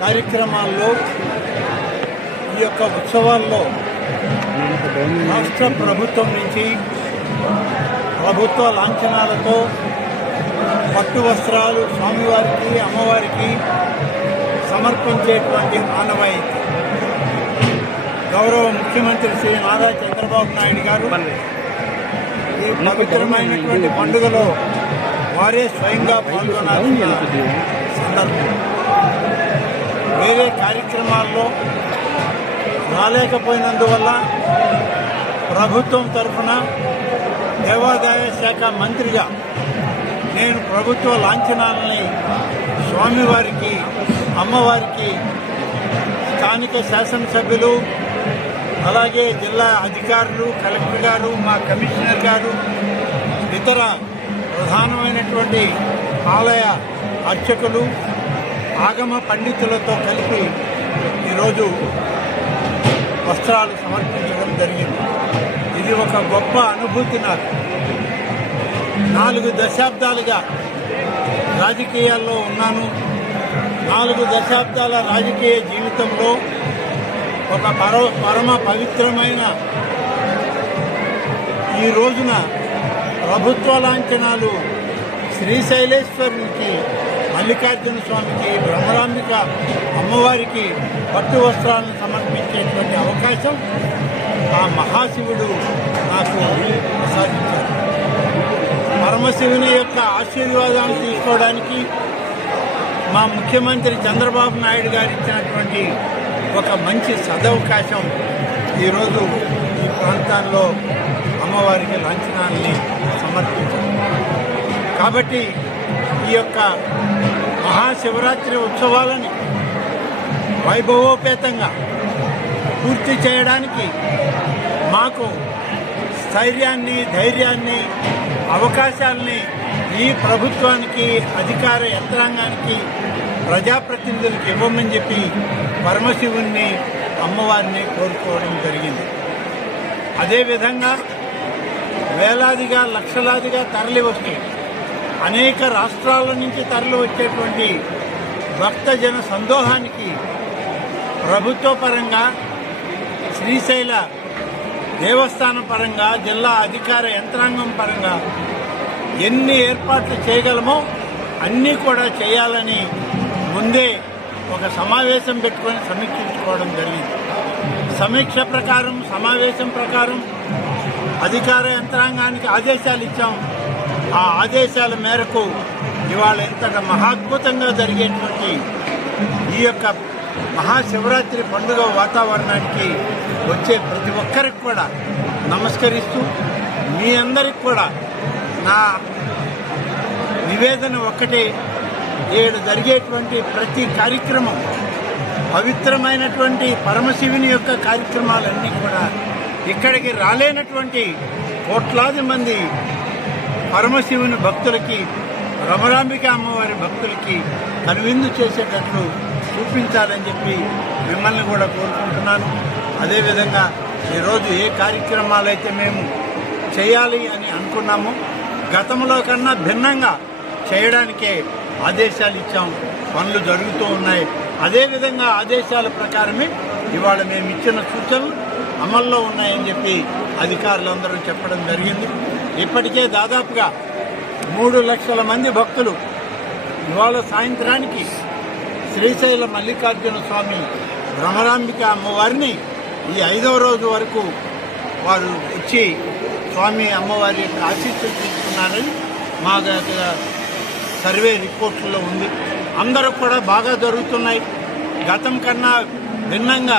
కార్యక్రమాల్లో ఈ యొక్క ఉత్సవాల్లో రాష్ట్ర ప్రభుత్వం నుంచి ప్రభుత్వ లాంఛనాలతో పట్టు వస్త్రాలు స్వామివారికి అమ్మవారికి సమర్పించేటువంటి ఆనవాయితీ గౌరవ ముఖ్యమంత్రి శ్రీ నారా చంద్రబాబు నాయుడు గారు ఈ పవిత్రమైనటువంటి పండుగలో వారే స్వయంగా పాల్గొనాల్సిన సందర్భం. వేరే కార్యక్రమాల్లో రాలేకపోయినందువల్ల ప్రభుత్వం తరఫున దేవాదాయ శాఖ మంత్రిగా నేను ప్రభుత్వ లాంఛనాలని స్వామివారికి అమ్మవారికి స్థానిక శాసనసభ్యులు అలాగే జిల్లా అధికారులు కలెక్టర్ గారు మా కమిషనర్ గారు ఇతర ప్రధానమైనటువంటి ఆలయ అర్చకులు ఆగమ పండితులతో కలిపి ఈరోజు వస్త్రాలు సమర్పించడం జరిగింది. ఇది ఒక గొప్ప అనుభూతి నాకు. 4 దశాబ్దాలుగా రాజకీయాల్లో ఉన్నాను. 4 దశాబ్దాల రాజకీయ జీవితంలో ఒక పరమ పవిత్రమైన ఈ రోజున ప్రభుత్వ లాంఛనాలు శ్రీశైలేశ్వరునికి, మల్లికార్జున స్వామికి, బ్రహ్మరాంబిక అమ్మవారికి పట్టు వస్త్రాలను సమర్పించేటువంటి అవకాశం ఆ మహాశివుడు నాకు ప్రసాదించారు. పరమశివుని యొక్క ఆశీర్వాదాన్ని తీసుకోవడానికి మా ముఖ్యమంత్రి చంద్రబాబు నాయుడు గారు ఇచ్చినటువంటి ఒక మంచి సదవకాశం ఈరోజు ఈ ప్రాంతాల్లో అమ్మవారికి లాంఛనాన్ని సమర్పించారు. కాబట్టి ఈ యొక్క మహాశివరాత్రి ఉత్సవాలని వైభవోపేతంగా పూర్తి చేయడానికి మాకు స్థైర్యాన్ని, ధైర్యాన్ని, అవకాశాలని ఈ ప్రభుత్వానికి, అధికార యంత్రాంగానికి, ప్రజాప్రతినిధులకు ఇవ్వమని చెప్పి పరమశివుణ్ణి, అమ్మవారిని కోరుకోవడం జరిగింది. అదేవిధంగా వేలాదిగా, లక్షలాదిగా తరలి వస్తుంది అనేక రాష్ట్రాల నుంచి తరలి వచ్చేటువంటి భక్తజన సందోహానికి ప్రభుత్వ పరంగా, శ్రీశైల దేవస్థానం పరంగా, జిల్లా అధికార యంత్రాంగం పరంగా ఎన్ని ఏర్పాట్లు చేయగలమో అన్నీ కూడా చేయాలని ముందే ఒక సమావేశం పెట్టుకొని సమీక్షించుకోవడం జరిగింది. సమీక్ష ప్రకారం, సమావేశం ప్రకారం అధికార యంత్రాంగానికి ఆదేశాలు ఇచ్చాం. ఆ ఆదేశాల మేరకు ఇవాళ ఎంతగా మహాద్భుతంగా జరిగేటువంటి ఈ యొక్క మహాశివరాత్రి పండుగ వాతావరణానికి వచ్చే ప్రతి ఒక్కరికి కూడా నమస్కరిస్తూ, మీ అందరికి కూడా నా నివేదన ఒక్కటే, ఏడు జరిగేటువంటి ప్రతి కార్యక్రమం పవిత్రమైనటువంటి పరమశివుని యొక్క కార్యక్రమాలన్నీ కూడా ఇక్కడికి రాలేనటువంటి కోట్లాది మంది పరమశివుని భక్తులకి, రమరాంబిక అమ్మవారి భక్తులకి కనువిందు చేసేటట్లు చూపించాలని చెప్పి మిమ్మల్ని కూడా కోరుకుంటున్నాను. అదేవిధంగా ఈరోజు ఏ కార్యక్రమాలైతే మేము చేయాలి అని అనుకున్నామో గతంలో కన్నా భిన్నంగా చేయడానికే ఆదేశాలు ఇచ్చాం. పనులు జరుగుతూ ఉన్నాయి. అదేవిధంగా ఆదేశాల ప్రకారమే ఇవాళ మేము ఇచ్చిన సూచనలు అమల్లో ఉన్నాయని చెప్పి అధికారులందరూ చెప్పడం జరిగింది. ఇప్పటికే దాదాపుగా 3 లక్షల మంది భక్తులు ఇవాళ సాయంత్రానికి శ్రీశైల మల్లికార్జున స్వామి భ్రమరాంబిక అమ్మవారిని ఈ 5వ రోజు వరకు వారు వచ్చి స్వామి అమ్మవారి యొక్క ఆశీస్సులు తీసుకున్నారని మా సర్వే రిపోర్టుల్లో ఉంది. అందరూ కూడా బాగా జరుగుతున్నాయి. గతం కన్నా భిన్నంగా